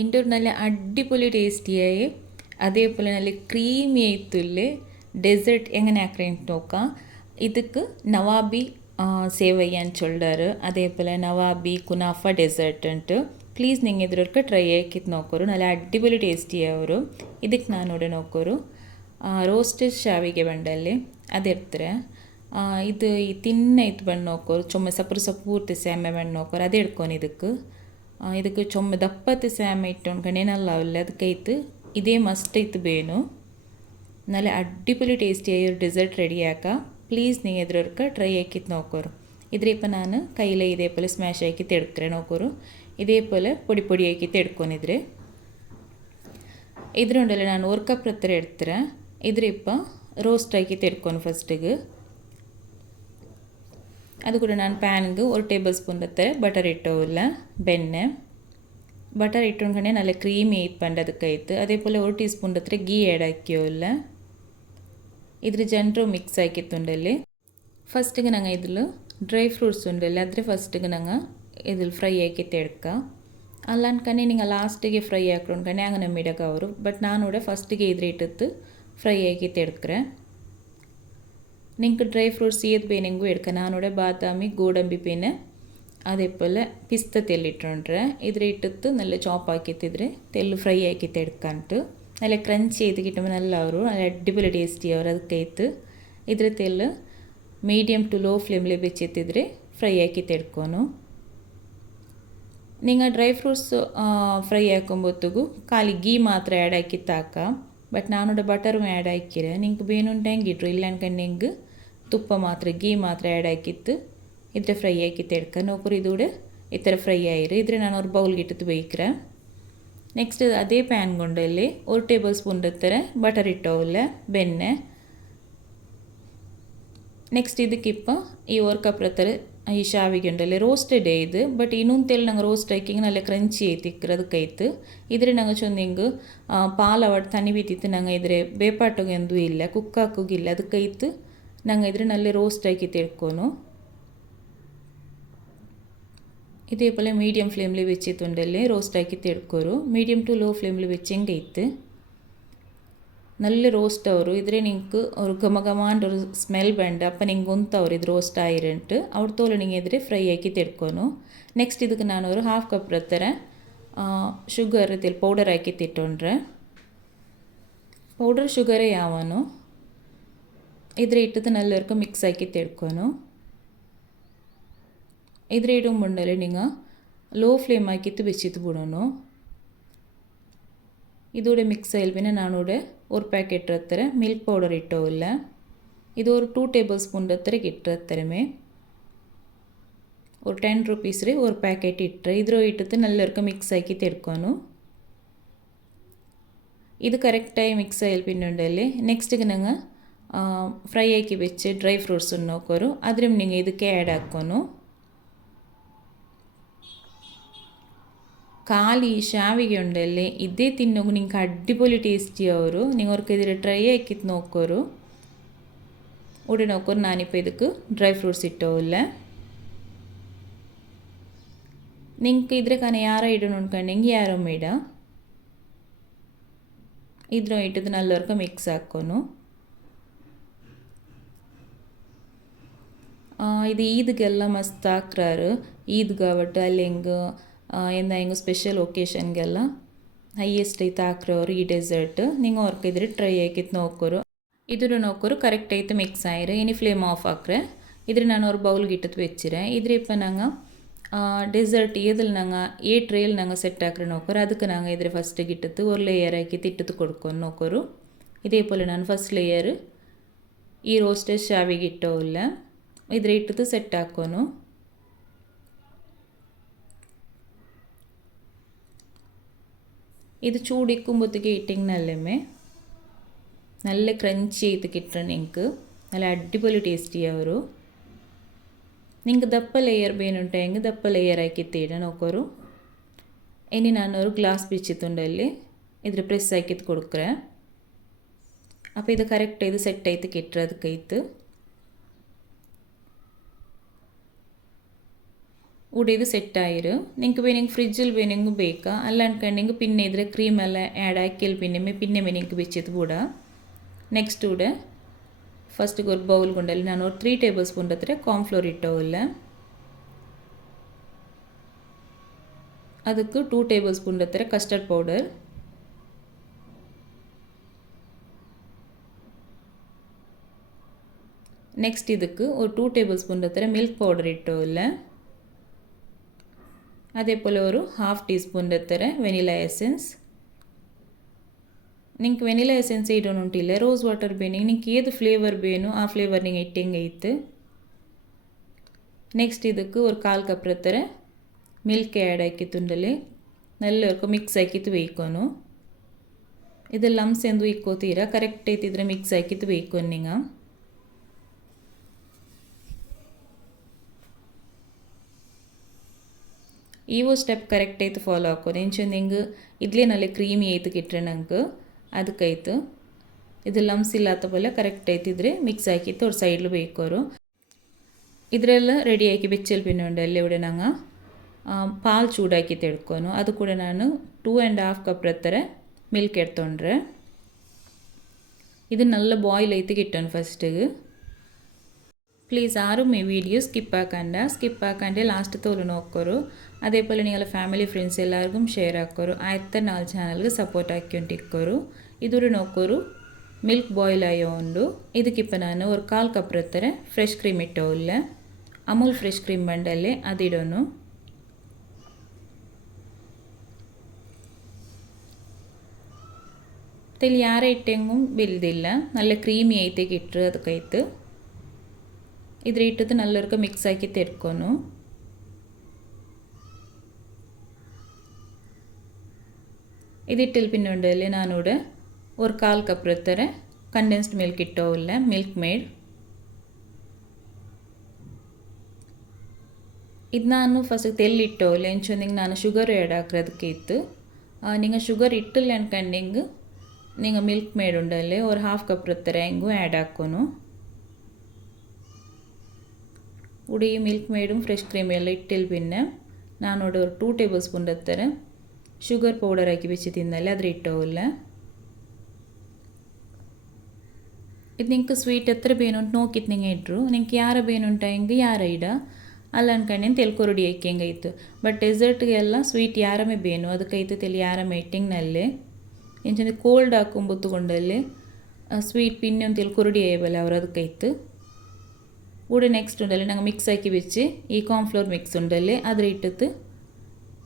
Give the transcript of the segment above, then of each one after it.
inter ನಲ್ಲ ಅಡಿಪಿ ಟೇಸ್ಟಿಯಾಯಿ ಅದೇಪೋಲ್ ಕ್ರೀಮಿ ಐತುಲ್ ಡೆಸರ್ಟ್ ಎಂ ಹಾಕ್ರೆ ನೋಕಾ ಇದಕ್ಕೆ ನವಾಬಿ ಸೇವ್ ಐಲ್ಡರ್ ಅದೇಪೋಲ್ ನವಾಬಿ ಕುನಾಫಾ ಡೆಸರ್ಟ್ ಅಂತ ಪ್ಲೀಸ್ ನಿಂಗೆ ಇದ್ರೆ ಟ್ರೈ ಆಕಿತ್ತು ನೋಕ್ಕೋರು ನಲ್ಲ ಅಡಿಪುಲಿ ಟೇಸ್ಟಿಯವರು ಇದಕ್ಕೆ ನಾನು ನೋಡಿ ನೋಕೋರು ರೋಸ್ಟೆಡ್ ಶಾವಿಗೆ ಬಂಡಲ್ಲಿ ಅದು ಇರ್ತಾರೆ ಇದು ತಿನ್ನೈತ್ ಬಣ್ಣ ನೋಕ್ಕೋರು ಚುಮ್ಮೆ ಸಪ್ಪರ ಸಪೂರ್ತಿ ಸೇಮೆ ಬಣ್ಣ ನೋಕ್ಕೋರು ಅದೇ ಇಡ್ಕೋಣ ಇದಕ್ಕೆ ಇದಕ್ಕೆ ಚೊಮ್ಮ ದಪ್ಪತ್ತು ಸ್ಯಾಮ್ ಇಟ್ಟೊಂಡು ಕಣೇನಲ್ಲ ಅದಕ್ಕೆ ಐತೆ ಇದೇ ಮಸ್ಟ್ ಇತ್ತು ಬೇನು ನಾಳೆ ಟೇಸ್ಟಿ ಟೇಸ್ಟಿಯಾಗಿ ಡೆಸರ್ಟ್ ರೆಡಿ ಆಕಾ ಪ್ಲೀಸ್ ನೀ ಇದ್ರೊರ್ಕ ಟ್ರೈ ಹಾಕಿತ್ತು ನೋಕ್ಕೋರು ಇದ್ರಿಪ್ಪ ನಾನು ಕೈಲೇ ಕೈಯಲ್ಲಿ ಇದೇಪಾಲೆ ಸ್ಮ್ಯಾಶ್ ಹಾಕಿ ತೆಡ್ಕ್ರೆ ನೋಕೋರು ಇದೇಪೋಲೆ ಪೊಡಿ ಪೊಡಿ ಹಾಕಿ ತೆಡ್ಕೊನಿದ್ರೆ ಇದ್ರೊಂಡಲ್ಲಿ ನಾನು ವರ್ಕಪ್ ಹತ್ರ ಇಡ್ತೀರ ಇದ್ರಿಪ್ಪ ರೋಸ್ಟ್ ಹಾಕಿ ತೆಡ್ಕೊಂಡು ಫಸ್ಟಿಗೆ அது கூட நான் பேனுக்கு ஒரு டேபிள் ஸ்பூன் ரத்த பட்டர் இட்டோ இல்லை பெண்ணை பட்டர் இட்டோன்னு நல்ல க்ரீம் ஏட் பண்ணுறதுக்கு ஐத்து அதே போல் ஒரு டீஸ்பூன் ரத்த கீ இடக்கியோ இல்லை இதில் ஜென்ட்ரோ மிக்ஸ் ஆக்கி துண்டல்லே ஃபஸ்ட்டுக்கு நாங்கள் இதில் ட்ரை ஃப்ரூட்ஸ் உண்டல்ல அதில் ஃபஸ்ட்டுக்கு நாங்கள் இதில் ஃப்ரை ஆக்கி தெடுக்கா அல்லான்கண்ணே நீங்கள் லாஸ்ட்டுக்கே ஃப்ரை ஆக்கணும்னு கண்ணே அங்கே நம்ம இடக்கா வரும் பட் நானோட ஃபஸ்ட்டுக்கு எதிரிட்டு ஃப்ரை ஆக்கி தெடுக்கிறேன் ನಿನ್ಕ ಡ್ರೈ ಫ್ರೂಟ್ಸ್ ಇದೆ ಬೇನೆಗೂ ಇಡ್ಕೆ ನಾನು ಬಾದಾಮಿ ಗೋಡಂಬಿ ಪೇನೆ ಅದೇ ಪಲ್ಲ ಪಿಸ್ತ ತೆಲ್ಲ ಇಟ್ಟು ಇದ್ರ ಇಟ್ಟಿತ್ತು ನಲ್ಲೇ ಚಾಪ್ ಹಾಕಿತ್ತಿದ್ರೆ ಫ್ರೈ ಫ್ರೈ ಹಾಕಿ ತೆಡ್ಕಂಟು ನೆಲ್ಲೇ ಕ್ರಂಚೆಯಿಟ್ಟ ನೆಲ್ಲ ಅವರು ಅಡ್ಡಿಬಲ್ಲ ಟೇಸ್ಟಿ ಅವರು ಅದಕ್ಕೆ ಇತ್ತು ಇದ್ರ ತೆಲು ಮೀಡಿಯಮ್ ಟು ಲೋ ಫ್ಲೇಮ್ಲೇ ಬೆಚ್ಚಿತ್ತಿದ್ರೆ ಫ್ರೈ ಆಕಿ ತೆಡ್ಕೊನು ನೀನು ಡ್ರೈ ಫ್ರೂಟ್ಸ್ ಫ್ರೈ ಹಾಕೊಂಬತ್ತುಗು ಖಾಲಿ ಗೀ ಮಾತ್ರ ಆ್ಯಡ್ ಆಕಿ ತಾಕ ಬಟ್ ನಾನು ಒಡ ಬಟರು ಆ್ಯಡ್ ಹಾಕಿರ ನಿಂಗೆ ಬೇನೂ ಟ್ಯಾಂಗೆ ಇಟ್ರು ಇಲ್ಲ ಅನ್ಕೊಂಡು ತುಪ್ಪ ಮಾತ್ರೆ ಘೀ ಮಾತ್ರೆ ಆ್ಯಡ್ ಹಾಕಿತ್ತು ಇದ್ರೆ ಫ್ರೈ ಹಾಕಿತ್ತು ಎಡ್ಕೊಬ್ಬರು ಇದೇ ಈ ಫ್ರೈ ಆಯಿರಿ ಇದ್ರೆ ನಾನು ಒಂದು ಬೌಲ್ಗೆ ಇಟ್ಟಿದ್ದು ಬೇಕ್ರೆ ನೆಕ್ಸ್ಟ್ ಅದೇ ಪ್ಯಾನ್ಗೊಂಡಲ್ಲಿ ಒಂದು ಟೇಬಲ್ ಸ್ಪೂನ್ ಹತ್ತಿರ ಬಟರ್ ಇಟ್ಟವಿಲ್ಲ ಬೆನ್ನೆ ನೆಕ್ಸ್ಟ್ ಇದಕ್ಕಿಪ್ಪ ಈ ಹೊರ್ ಕಪ್ ಹತ್ತರ ஈஷாவிக்கிண்ட இல்லை ரோஸ்டட் ஏது பட் இன்னும் தெரியல நாங்கள் ரோஸ்ட் ஆக்கிங்க நல்ல கிரன்ச்சி ஏற்றிக்கிறது கைத்து இதில் நாங்கள் சொன்னிங்க பால் அவட் தண்ணி வீட்டித்து நாங்கள் இதில் வேப்பாட்டுக்கு எந்த இல்லை குக்காக்கு இல்லை அது கைத்து நாங்கள் இதில் நல்ல ரோஸ்ட் ஆக்கி தேக்கணும் இதே போல் மீடியம் ஃப்ளேமில் வச்சு தொண்டல்லே ரோஸ்ட் ஆக்கி தேடுக்கோரும் மீடியம் டு லோ ஃப்ளேமில் வச்சேங்க இத்து நல்ல ரோஸ்ட் வரும் இதில் நீங்க ஒரு கமகமான ஒரு ஸ்மெல் வேண்ட அப்போ நீங்கள் உந்த வரும் இது ரோஸ்ட் ஆயிருன்ட்டு அவர் தோலை நீங்கள் எதிரி ஃப்ரை ஆக்கி தெடுக்கணும் நெக்ஸ்ட் இதுக்கு நான் ஒரு ஹாஃப் கப் ரத்துறேன் சுகர் இதில் பவுடர் ஆக்கி திட்டோன்றேன் பவுடர் சுகரே ஆகணும் இதில் இட்டது நல்ல இருக்க மிக்ஸ் ஆக்கி தெடுக்கணும் இதில் இடும் முன்னாலே நீங்கள் லோ ஃப்ளேம் ஆக்கிட்டு இதோட மிக்ஸ் ஆயில்வினை நான் ஒரு ஒரு பேக்கெட் எடுத்துறேன் மில்க் பவுடர் இட்டோ இல்லை இது ஒரு டூ டேபிள் ஸ்பூன் எத்திர கிட்டுறத்தருமே ஒரு டென் ருபீஸ்ரே ஒரு பேக்கெட் இட்டுற இதில் இட்டுறது நல்லாயிருக்கும் மிக்ஸ் ஆக்கி தெடுக்கணும் இது கரெக்டாக மிக்ஸ் ஆயில் பின்னுண்டே நெக்ஸ்ட்டுக்கு நாங்கள் ஃப்ரை ஆக்கி வச்சு ட்ரை ஃப்ரூட்ஸ் நோக்கரும் அதுலேயும் நீங்கள் இதுக்கே ஆட் ஆக்கணும் ಖಾಲಿ ಶಾವಿಗೆ ಉಂಡಲ್ಲಿ ಇದೇ ತಿನ್ನೋದು ನಿಂಗೆ ಟೇಸ್ಟಿ ಅವರು ನೀವು ಅವ್ರಿಗೆ ಇದ್ರೆ ಟ್ರೈ ಆಗಿತ್ತು ನೋಕ್ಕೋರು ಉಡಿ ನೋಕ್ಕೋರು ನಾನಿಪ್ಪ ಇದಕ್ಕೆ ಡ್ರೈ ಫ್ರೂಟ್ಸ್ ಇಟ್ಟವಲ್ಲ ನಿಂಗೆ ಇದ್ರ ಕಾನು ಯಾರೋ ಇಡೋಣ್ಕೊಂಡಿ ಯಾರೋ ಮೇಡ ಇದ್ರ ಇಟ್ಟಿದ್ದು ನಲ್ವರ್ಗ ಮಿಕ್ಸ್ ಹಾಕೋನು ಇದು ಈದ್ಗೆಲ್ಲ ಮಸ್ತ್ ಹಾಕ್ರ ಈದ್ಗಾವಟ್ಟು ಹೆಂಗೆ என்ன எங்கள் ஸ்பெஷல் ஒகேஷன்கெல்லாம் ஹையஸ்ட் தாக்குற ஒரு டெசர்ட்டு நீங்கள் ஒர்க்கு இது ட்ரை ஆக்கிட்டு நோக்குறோம் இதில் நோக்குறோம் கரெக்ட் ஆகிட்டு மிக்ஸ் ஆயிரும் இனி ஃப்ளேம் ஆஃப் ஆக்குறேன் இதில் நான் ஒரு பவுல் கிட்டது வச்சுறேன் இதில் இப்போ நாங்கள் டெசர்ட் எதில் நாங்கள் ஏ ட்ரேயில் நாங்கள் செட் ஆக்குற நோக்குறோம் அதுக்கு நாங்கள் இதில் ஃபஸ்ட்டு கிட்டத்து ஒரு லேயர் ஆக்கி திட்டத்து கொடுக்கணும் நோக்குறோம் இதே போல் நான் ஃபஸ்ட் லேயரு ஈ ரோஸ்டர் ஷாவி கிட்டோ இல்லை இதில் இட்டுத்து இது சூடு இக்கும்போதுக்கு இட்டிங்கனாலுமே நல்ல க்ரன்ச்சி இது கிட்டுறேன் எனக்கு நல்ல அடிப்பொலி டேஸ்டியாக வரும் நீங்கள் தப்ப லேயர் வேணுன்ட்டா எங்கே தப்ப லேயர் ஆக்கி தேடன் உட்காரும் இனி நான் ஒரு கிளாஸ் பிச்சு துண்டல்லி இதில் ப்ரெஸ் ஆக்கி கொடுக்குறேன் அப்போ இது கரெக்டாக இது செட் ஆகி கெட்டுறதுக்கு கைத்து കൂടി ഇത് സെറ്റ് ആയിരും നിങ്ങൾക്ക് വേണമെങ്കിൽ ഫ്രിഡ്ജിൽ വേണമെങ്കിൽ ബേക്കാം അല്ലാണ്ടെങ്കിൽ പിന്നെ ഇതിൽ ക്രീം എല്ലാം ആഡ് ആക്കിയൽ പിന്നെ പിന്നെ വേണമെങ്കിൽ വെച്ചത് കൂടുക നെക്സ്റ്റ് കൂടെ ഫസ്റ്റ് ഒരു ബൗൾ കൊണ്ടല്ല ഞാൻ ഒരു ത്രീ ടേബിൾ സ്പൂൺ അത്ര കോംഫ്ലോർ ഇട്ടോ ഇല്ല അതക്ക് ടു ടേബിൾ സ്പൂൺ അത്ര കസ്റ്റർഡ് പൗഡർ നെക്സ്റ്റ് ഇതുക്ക് ഒരു ടു ടേബിൾ സ്പൂൺ അത്ര മിൽക്ക് പൗഡർ ഇട്ടോ ഇല്ലേ ಅವರು spoon ಟೀಸ್ಪೂನ vanilla essence vanilla essence ಉಂಟಿಲ್ಲ rose water flavour ಬೇನು ಆ ಫ್ಲೇವರ್ ನೀವು ಇಟ್ಟೆಂಗೈತೆ ನೆಕ್ಸ್ಟ್ ಇದಕ್ಕೆ ಇದು ಕಾಲು ಕಪ್ ಥರ ಮಿಲ್ಕ್ ಆಡ್ ಆಕಿ ತುಂಡಿ ಮಿಕ್ಸ್ ಆಗಿತ್ತು ವೆಯ್ಕನು ಇದು ಲಮ್ಸ್ ಎಂದು ಇಕ್ಕೋತೀರಾ ಕರೆಕ್ಟ್ ಐತೆ ಇದ್ರೆ ಮಿಕ್ಸ್ ಆಗಿತ್ತು ವೇಯ್ಕಿ ನೀ ஈவோ ஸ்டெப் கரெக்ட் ஆகி ஃபாலோ ஆகும் நினச்சி நீங்கள் இதுலேயே நல்ல க்ரீமி ஏற்றுக்கிட்டுறேனுங்க அதுக்கைத்து இது லம்ஸ் இல்லாத போல கரெக்ட் ஆகிடுது மிக்ஸ் ஆக்கிட்டு ஒரு சைடில் போய்க்கு வரும் இதெல்லாம் ரெடி ஆகி பிச்சல் பின்னுண்டு இல்லை விட நாங்கள் பால் சூடாக்கி எடுக்கணும் அது கூட நான் two and half cup ரத்தர milk எடுத்துன்றேன் இது நல்லா பாயில் ஏற்றுக்கிட்டேன் ஃபஸ்ட்டுக்கு ಪ್ಲೀಸ್ ಯಾರು ಮೇ ವೀಡಿಯೋ ಸ್ಕಿಪ್ ಹಾಕಂಡ ಸ್ಕಿಪ್ ಹಾಕಂಡೆ ಲಾಸ್ಟ್ ತೋಲು ನೋಕ್ಕೋರು ಅದೇ ಪೋಲೆ ನೀವು ಫ್ಯಾಮಿಲಿ ಫ್ರೆಂಡ್ಸ್ ಎಲ್ಲರಿಗೂ ಶೇರ್ ಹಾಕೋರು ಆಯ್ತ ನಾಲ್ಕು ಚಾನಲ್ಗೆ ಸಪೋರ್ಟ್ ಹಾಕಿ ಉಂಟು ಇಕ್ಕೋರು ಇದ್ರು ಮಿಲ್ಕ್ ಬಾಯ್ಲ್ ಆಯೋ ಒಂದು ಇದಕ್ಕಿಪ್ಪ ನಾನು ಒಂದು ಕಾಲು ಕಪ್ ಫ್ರೆಶ್ ಕ್ರೀಮ್ ಇಟ್ಟೋ ಇಲ್ಲ ಅಮೂಲ್ ಫ್ರೆಶ್ ಕ್ರೀಮ್ ಬಂಡಲ್ಲಿ ಅದಿಡೋನು ಇಲ್ಲಿ ಯಾರ ಇಟ್ಟೆಂಗೂ ಬಿಲ್ದಿಲ್ಲ ನಲ್ಲ ಕ್ರೀಮಿ ಐತೆಗೆ ಇಟ್ಟರು ಅದಕ್ಕೆ ಇದ್ರ ಇಟ್ಟದ್ದು ನಲ್ಲರ್ಕ ಮಿಕ್ಸ್ ಹಾಕಿ ತೆರ್ಕೊನು ಇದಿಟ್ಟು ಪಿನ್ ಉಂಡಿ ನಾನು ಒಂದು ಕಾಲು ಕಪ್ ರ ಕಂಡೆನ್ಸ್ಡ್ ಮಿಲ್ಕ್ ಇಟ್ಟವಿಲ್ಲ ಮಿಲ್ಕ್ ಮೇಡ್ ಇದು ನಾನು ಫಸ್ಟ್ ಎಂಚು ನಿಂಗೆ ನಾನು ಶುಗರ್ ಆ್ಯಡ್ ಹಾಕೋದಕ್ಕೆ ಇತ್ತು ನಿಂಗೆ ಶುಗರ್ ಇಟ್ಟಿಲ್ಲ ಅನ್ಕಂಡಿಂಗ್ ನಿಂಗೆ ಮಿಲ್ಕ್ ಮೇಡ್ ಉಂಡಲ್ಲಿ ಒಂದು ಹಾಫ್ ಕಪ್ ರಾ ಹೆಂಗು ಆ್ಯಡ್ ಹಾಕೋನು കൂടി മിൽക്ക് മെയ്ഡും ഫ്രഷ് ക്രീമും എല്ലാം ഇട്ടിൽ പിന്നെ നാനോട് ഒരു ടു ടേബിൾ സ്പൂൺ എത്തര ഷുഗർ പൗഡർ ആക്കി വെച്ച് തിന്നല്ല അത് ഇട്ടില്ല ഇത് നിങ്ങൾക്ക് സ്വീറ്റ് എത്ര പേനുണ്ട് നോക്കിയിട്ട് നിങ്ങൾ ഇട്ടു നിങ്ങൾക്ക് യാറ പേനുണ്ടായെങ്കിൽ യാറ ഇട അല്ല അനക്കാണെ തെൽക്കൊരുടി ആക്കിയും കഴിത്തു ബട്ട് ഡെസേർട്ട് എല്ലാം സ്വീറ്റ് യാറമേ പേനു അത് കഴിത്ത് തെല് യാറമേ ഇട്ടിങ് നല്ലേ എന്നുവെച്ചാൽ കോൾഡ് ആക്കുമ്പോത്തുകൊണ്ടല്ലേ സ്വീറ്റ് പിന്നെയും തെൽക്കൊരുടി ആയ പോലെ അവർ അത് കഴിത്ത് കൂടെ നെക്സ്റ്റ് ഉണ്ടല്ലേ ഞങ്ങൾ ആക്കി വെച്ച് ഈ കോംഫ്ലോർ മിക്സ് ഉണ്ടല്ലേ അതിലിട്ടത്ത്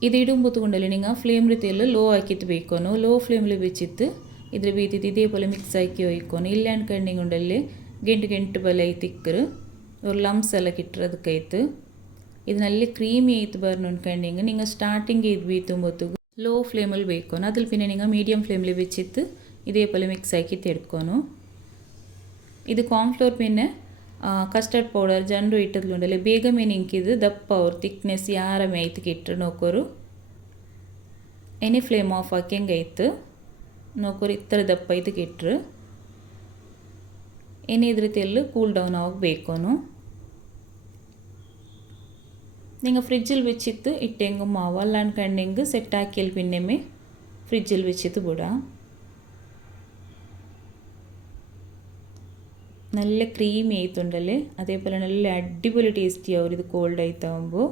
ഇത് ഇടുമ്പോൾ കൊണ്ടല്ലേ നിങ്ങൾ ഫ്ലെയിമിൽ തേല് ലോ ആക്കിയിട്ട് വയ്ക്കണം ലോ ഫ്ലെയിമിൽ വെച്ചിട്ട് ഇതിൽ വീതിയിട്ട് ഇതേപോലെ മിക്സാക്കി വയ്ക്കണം ഇല്ലാണ്ട് കണ്ണിങ് ഉണ്ടല്ലേ ഗെണ്ട് ഗെണ്ട് പോലെ ഈ തിക്കർ ഒരു ലംസ് എല്ലാം കിട്ടുന്നത് ഇത് നല്ല ക്രീമി ആയിട്ട് പറഞ്ഞു കണ്ടെങ്കിൽ നിങ്ങൾ സ്റ്റാർട്ടിങ് ചെയ്ത് വീത്തുമ്പോൾ ലോ ഫ്ലെയിമിൽ വയ്ക്കണം അതിൽ പിന്നെ നിങ്ങൾ മീഡിയം ഫ്ലെയിമിൽ വെച്ചിട്ട് ഇതേപോലെ ആക്കി തെടുക്കണം ഇത് കോംഫ്ലോർ പിന്നെ கஸ்டர்ட் பவுடர் ஜண்டு இட்டது உண்டு இல்லை பேகமே நிற்கிது தப்ப ஒரு திக்னஸ் யாரை மேய்த்துக்கிட்டு நோக்கொரு எனி ஃப்ளேம் ஆஃப் ஆக்கிங்க இத்து நோக்கொரு இத்திர தப்ப இது கிட்டு எனி இதில் தெல்லு கூல் டவுன் ஆக பேக்கணும் நீங்கள் ஃப்ரிட்ஜில் வச்சுத்து இட்டேங்கும் மாவா லான் கண்டிங்கு செட்டாக்கியல் பின்னமே ஃப்ரிட்ஜில் வச்சுத்து போடா നല്ല ക്രീമി ആയിട്ടുണ്ടല്ല അതേപോലെ നല്ല അടിപൊളി ടേസ്റ്റി ആവും ഇത് കോൾഡ് ആയിട്ടാകുമ്പോൾ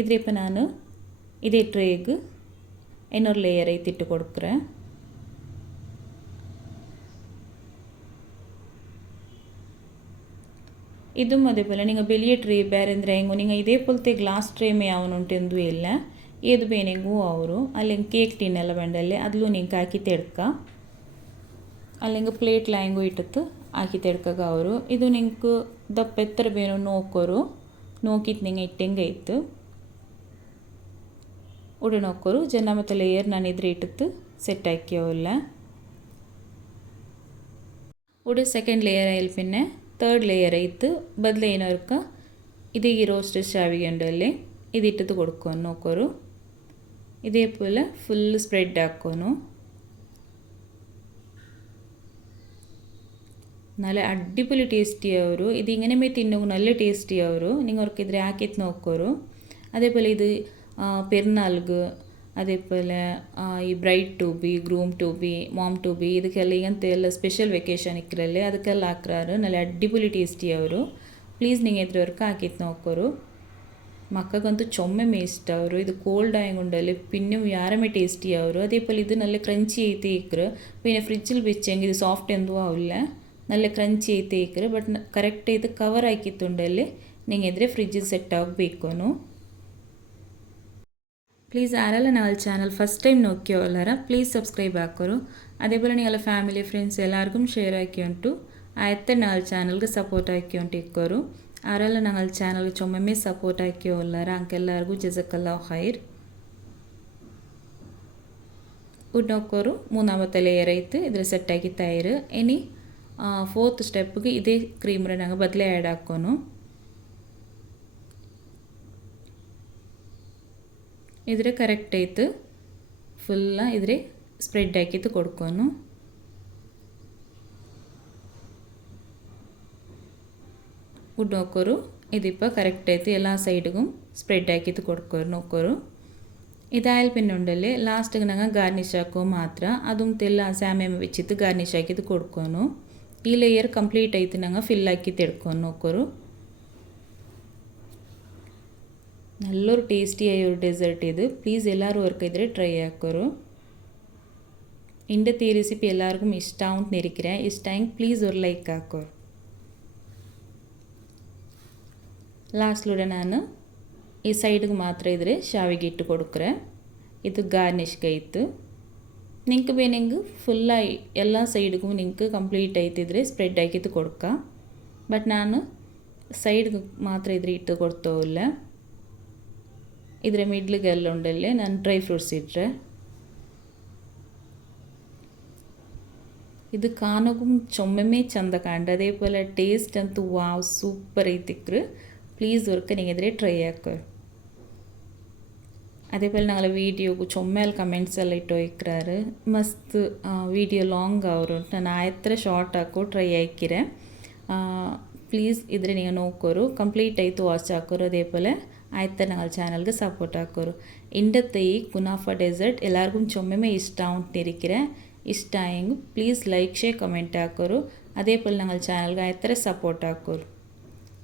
ഇതിൽ ഇപ്പോൾ ഞാൻ ഇതേ ട്രേക്ക് എന്നൊരു ലെയർ ആയിട്ടിട്ട് കൊടുക്കുക ഇതും അതേപോലെ നിങ്ങൾ വലിയ ട്രേ ബേരെന്തരെങ്കിലും നിങ്ങൾ ഇതേപോലത്തെ ഗ്ലാസ് ട്രേമേ ആവുന്നുണ്ട് എന്തും ഇല്ല ഏത് പേനെങ്കിലും ആവും അല്ലെങ്കിൽ കേക്ക് ടീനെല്ലാം വേണ്ടല്ലേ അതിലും നിങ്ങൾക്ക് ആക്കിയിട്ട് എടുക്കാം അല്ലെങ്കിൽ പ്ലേറ്റ് ലൈൻ കൊയിട്ടത്ത് ആക്കി തെടുക്കാവും ഇത് നിങ്ങൾക്ക് ഇതപ്പം എത്ര പേരും നോക്കരു നോക്കിയിട്ട് നിങ്ങൾ ഇറ്റം കയത്ത് ഉടൻ നോക്കരു ജനാമത്തെ ലെയർ ഞാൻ ഇതിലിട്ടത്ത് സെറ്റാക്കിയാവില്ല ഉടൻ സെക്കൻഡ് ലെയർ ആയി പിന്നെ തേർഡ് ലെയർ ആയിട്ട് ബദലൈനവർക്ക് ഇത് ഈ റോസ്റ്റ് ചാവിക്കണ്ടല്ലേ ഇതിട്ടത്ത് കൊടുക്കുമോ നോക്കരു ഇതേപോലെ ഫുൾ സ്പ്രെഡ് ആക്കുന്നു ನಲ್ಲ ಅಡಿಪಿ ಅವರು ಇದು ಇನ್ನೇನೇ ತಿನ್ನ ನಲ್ಲೇಸ್ಟಿ ಅವರು ನೀವು ಅವ್ರ ಇದ್ರೆ ಹಾಕಿತ್ತು ನೋಕ್ಕೋರು ಅದೇಪಾಲ ಇದು ಪೆರ್ನಾಲ್ ಅದೇಪಾಲ ಈ ಬ್ರೈಟ್ ಟೂಬಿ ಗ್ರೂಮ್ ಟೂಬಿ ಮಾಮ್ ಟೂಬಿ ಇದಕ್ಕೆಲ್ಲ ಈಗಂತ ಎಲ್ಲ ಸ್ಪೆಷಲ್ ವೆಕೇಶನ್ ಇಕ್ಕರಲ್ಲೇ ಅದಕ್ಕೆಲ್ಲ ಹಾಕ್ರಾರು ಹಾಕರೂರು ನಲ್ಲ ಟೇಸ್ಟಿ ಅವರು ಪ್ಲೀಸ್ ನಿಂಗೆ ಇದ್ರೆ ಹಾಕಿತ್ತು ನೋಕ್ಕೋರು ಮಕ್ಕಗಂತೂ ಚೊಮ್ಮೆ ಚಮ್ಮೆ ಮೇಸ್ಟ್ ಅವರು ಇದು ಕೋಲ್ಡ್ ಆಯ್ಕು ಉಂಡೆ ಪಿನ್ನೂ ಯಾರೇ ಟೇಸ್ಟಿಯವರು ಅದೇಪೇ ಇದು ನಲ್ಲೇ ಕ್ರಂಚಿ ಆಯಿತು ಇನ್ನೇ ಸಾಫ್ಟ್ ಬಾಫ್ಟ್ ಎಂದಿಲ್ಲ ನಲ್ಲ ಕ್ರಂಚಿ ಐತೆ ಇಕ್ಕರು ಬಟ್ ಕರೆಕ್ಟ್ ಇದು cover hockey ತುಂಡಲ್ಲಿ ನೀದ್ರೆ fridge set ಆಗಬೇಕುನು please ಆರೆಲ್ಲ ನನ್ನ channel first time ನೋಕ್ಯೋಲ್ಲರ please subscribe ಹಾಕೋರು ಅದೇಬೋ ನೀ ಫ್ಯಾಮಿಲಿ ಫ್ರೆಂಡ್ಸ್ ಎಲ್ಲರಿಗೂ ಶೇರ್ ಹಾಕಿ ಉಂಟು ಆಯಿತ ನಲ್ ಚಾನಲ್ಗೆ ಸಪೋರ್ಟ್ ಹಾಕಿ ಉಂಟು ಇಕ್ಕೋರು ಆರಲ್ಲ ನನ್ನ ಚಾನಲ್ಗೆ ಚೊಮ್ಮೆ ಸಪೋರ್ಟ್ ಹಾಕಿಯೋ ಅಲ್ಲರ ಅಂಗೆಲ್ಲರಿಗೂ ಜಜಕ್ ಅಲ್ಲಾ ಖೈರ್ ಊಟ ನೋಕ್ಕೋರು ಮೂನಂಬತ್ತು ಲೇಯರ್ ಐತೆ ಇದ್ರೆ ಸೆಟ್ ಹಾಕಿತಾಯಿರು ಎನಿ ఫోర్త్ స్టెప్కి ఇదే క్రీమ్ రెండు బదిలి యాడ్ ఆకోను ఇదే కరెక్ట్ అయితే ఫుల్ ఇదే స్ప్రెడ్ ఆకీత్ కొడుకోను ഉടനോക്കൊരു ഇതിപ്പോൾ കറക്റ്റ് ആയിട്ട് എല്ലാ സൈഡും സ്പ്രെഡ് ആക്കിയിട്ട് കൊടുക്കൊരു നോക്കൊരു ഇതായാൽ പിന്നെ ഉണ്ടല്ലേ ലാസ്റ്റ് ഞങ്ങൾ ഗാർണിഷ് ആക്കും മാത്രം അതും തെല്ലാ സാമ്യം വെച്ചിട്ട് ഗാർണിഷ് ആക്കിയത് കൊടുക്കുന്നു ಈ ಲೇಯರ್ ಕಂಪ್ಲೀಟ್ ಆಯಿತು ಹಾಕಿ ಹಾಕಿ ನೋಕೋರು ನೋಕ್ಕೋರು ಟೇಸ್ಟಿ ಟೇಸ್ಟಿಯಾಗಿ ಡೆಸರ್ಟ್ ಇದು ಪ್ಲೀಸ್ ಎಲ್ಲರೂ ವರ್ಕ್ ಇದ್ರೆ ಟ್ರೈ ಹಾಕೋರು ತೀ ರೆಸಿಪಿ ಇಷ್ಟ ಅಂತ ನೆನಕ್ರೆ ಇಷ್ಟ ಹೆಂಗೆ ಪ್ಲೀಸ್ ಅವ್ರು ಲೈಕ್ ಹಾಕೋರು ಲಾಸ್ಟಲೂಟ ನಾನು ಈ ಸೈಡ್ಗೆ ಮಾತ್ರ ಇದ್ರೆ ಶಾವಿಗೆ ಕೊಡುಕ್ರೆ ಇದು ಗಾರ್ನಿಷ್ಗೆ ಇತ್ತು ನಿಂಕ್ ಬೇನಿಂಗ್ ಫುಲ್ ಎಲ್ಲ ಸೈಡ್ಗೂ ನಿಂಕ್ ಕಂಪ್ಲೀಟ್ ಐತಿದ್ರೆ ಸ್ಪ್ರೆಡ್ ಆಗಿತ್ತು ಕೊಡ್ಕ ಬಟ್ ನಾನು ಸೈಡ್ಗೆ ಮಾತ್ರ ಇದ್ರೆ ಇಟ್ಟು ಕೊಡ್ತೋಲ್ಲ ಇದ್ರೆ ಮಿಡ್ಲಿಗೆ ಎಲ್ಲ ಉಂಡಲ್ಲೇ ನಾನು ಡ್ರೈ ಫ್ರೂಟ್ಸ್ ಇಟ್ಟರೆ ಇದು ಕಾನಗು ಚೊಮ್ಮೆ ಚಂದ ಕಾಂಡ ಅದೇ ಪೋಲ ಟೇಸ್ಟ್ ಅಂತೂ ವಾವ್ ಸೂಪರ್ ಐತಿಕ್ರು ಪ್ಲೀಸ್ ವರ್ಕ್ ನೀವು ಇದ್ರೆ ಟ್ರೈ ಹಾಕೋ அதேபோல் நாங்கள் வீடியோ கொஞ்சம் மேல் கமெண்ட்ஸ் எல்லாம் இட்டு வைக்கிறாரு மஸ்து வீடியோ லாங் ஆகும் நான் எத்தனை ஷார்ட்டாக்கோ ட்ரை ஆக்கிறேன் ப்ளீஸ் இதில் நீங்கள் நோக்கரும் கம்ப்ளீட் ஆகி வாட்ச் ஆக்கிறோம் அதே போல் ஆயத்தை நாங்கள் சேனலுக்கு சப்போர்ட் ஆக்கிறோம் இண்டத்தை குனாஃபா டெசர்ட் எல்லாருக்கும் சொம்மே இஷ்டம் இருக்கிறேன் இஷ்டம் ஆயிங்க ப்ளீஸ் லைக் ஷே கமெண்ட் ஆக்கிறோம் அதே போல் நாங்கள் சேனலுக்கு ஆயத்தரை சப்போர்ட் ஆக்கிறோம்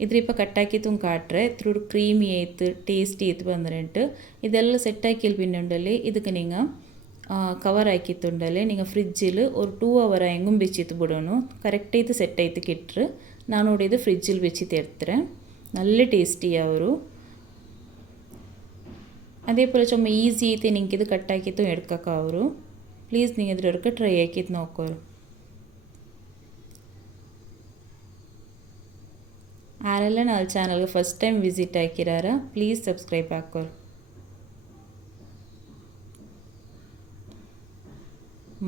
ಇದ್ರ ಇಪ್ಪ ಕಟ್ಟಾಕಿ ತುಂಕಾಟ್ರೆ ಇದ್ರೂ ಕ್ರೀಮಿ ಆಯ್ತು ಟೇಸ್ಟಿ ಆಯ್ತು ಬಂದ್ರೆಂಟು ಇದೆಲ್ಲ ಸೆಟ್ಟಾಕಿ ಇಲ್ಬಿನ್ನುಂಡಲ್ಲಿ ಇದಕ್ಕೆ ನಿಂಗ ಕವರ್ ಹಾಕಿತ್ತುಂಡಲ್ಲಿ ನಿಂಗ ಫ್ರಿಜ್ಜಲ್ಲಿ ಒಂದು ಟೂ ಅವರ್ ಹೆಂಗೂ ಬಿಚ್ಚಿತ್ತು ಬಿಡೋನು ಕರೆಕ್ಟ್ ಆಯ್ತು ಸೆಟ್ ಆಯ್ತು ಕಿಟ್ರೆ ನಾನು ನೋಡಿದ್ದು ಫ್ರಿಜ್ಜಲ್ಲಿ ಬಿಚ್ಚಿತ್ತಿರ್ತಾರೆ ನಲ್ಲ ಟೇಸ್ಟಿ ಅವರು ಅದೇ ಪೋಲ ಚೊಮ್ಮೆ ಈಸಿ ಐತಿ ನಿಂಕಿದು ಕಟ್ಟಾಕಿತ್ತು ಎಡ್ಕಕ್ಕ ಅವರು ಪ್ಲೀಸ್ ನಿಂಗೆ ಇದ್ರವ್ರಿಗೆ ಟ್ರೈ ಹಾಕಿತ್ತು ನೋಕೋರು ನಾವು ಚಾನಲ್ಗೆ ಫಸ್ಟ್ ಟೈಮ್ ವಿಸಿಟ್ ಹಾಕಿರಾರ ಪ್ಲೀಸ್ ಸಬ್ಸ್ಕ್ರೈಬ್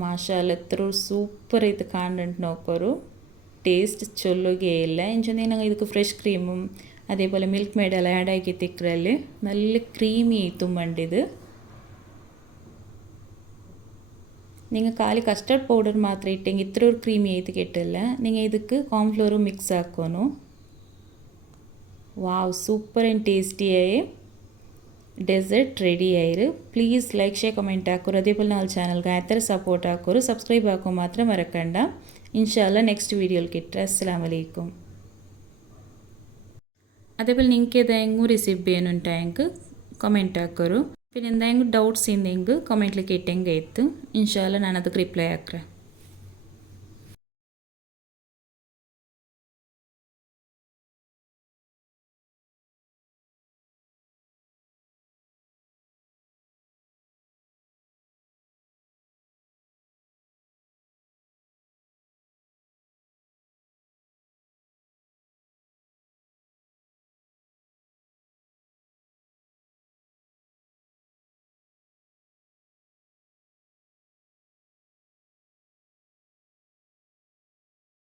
ಮಾಷಾಲ್ ಎತ್ತರು ಸೂಪರ್ ಐತೆ ಕಾಂಡೆಂಟ್ ನೋಕೋರು ಟೇಸ್ಟ್ ಚಲೋಗೆ ಇಲ್ಲ ಏನಂಗೆ ಇದಕ್ಕೆ ಫ್ರೆಶ್ ಕ್ರೀಮು ಪೋಲೆ ಮಿಲ್ಕ್ ಮೇಡಲ್ಲ ಆಡ್ ಆಗಿ ನಲ್ಲಿ ಕ್ರೀಮಿ ಇತ್ತು ಮಂಡಿದು ನೀವು ಖಾಲಿ ಕಸ್ಟರ್ಡ್ ಪೌಡರ್ ಮಾತ್ರ ಇಟ್ಟಿ ಇತ್ತರೊ ಕ್ರೀಮಿ ಐತೆ ಕೆಟ್ಟಲ್ಲ ನೀವು ಇದಕ್ಕೆ ಕಾರ್ನ್ಫ್ಲೋರೂ mix ಹಾಕೋನು wow super and tasty ആയി dessert ready ആയിരു please like share comment ആക്കൂർ അതേപോലെ നാല് ചാനൽ ഗായത്ര സപ്പോർട്ട് ആക്കൂർ സബ്സ്ക്രൈബ് ആക്കൂ മാത്രം മറക്കണ്ട ഇൻഷാല്ല നെക്സ്റ്റ് വീഡിയോയിൽ കിട്ടുക അസ്സാം വലൈക്കും അതേപോലെ നിങ്ങൾക്ക് ഏതെങ്കിലും റിസീവ് ചെയ്യാനും ടാങ്ക് കമൻറ്റ് ആക്കൂ പിന്നെ എന്തെങ്കിലും ഡൗട്ട്സ് ഉണ്ടെങ്കിൽ കമൻറ്റിൽ കിട്ടെങ്കിൽ എത്തും ഇൻഷാല്ല ഞാനത് റിപ്ലൈ ആക്കേ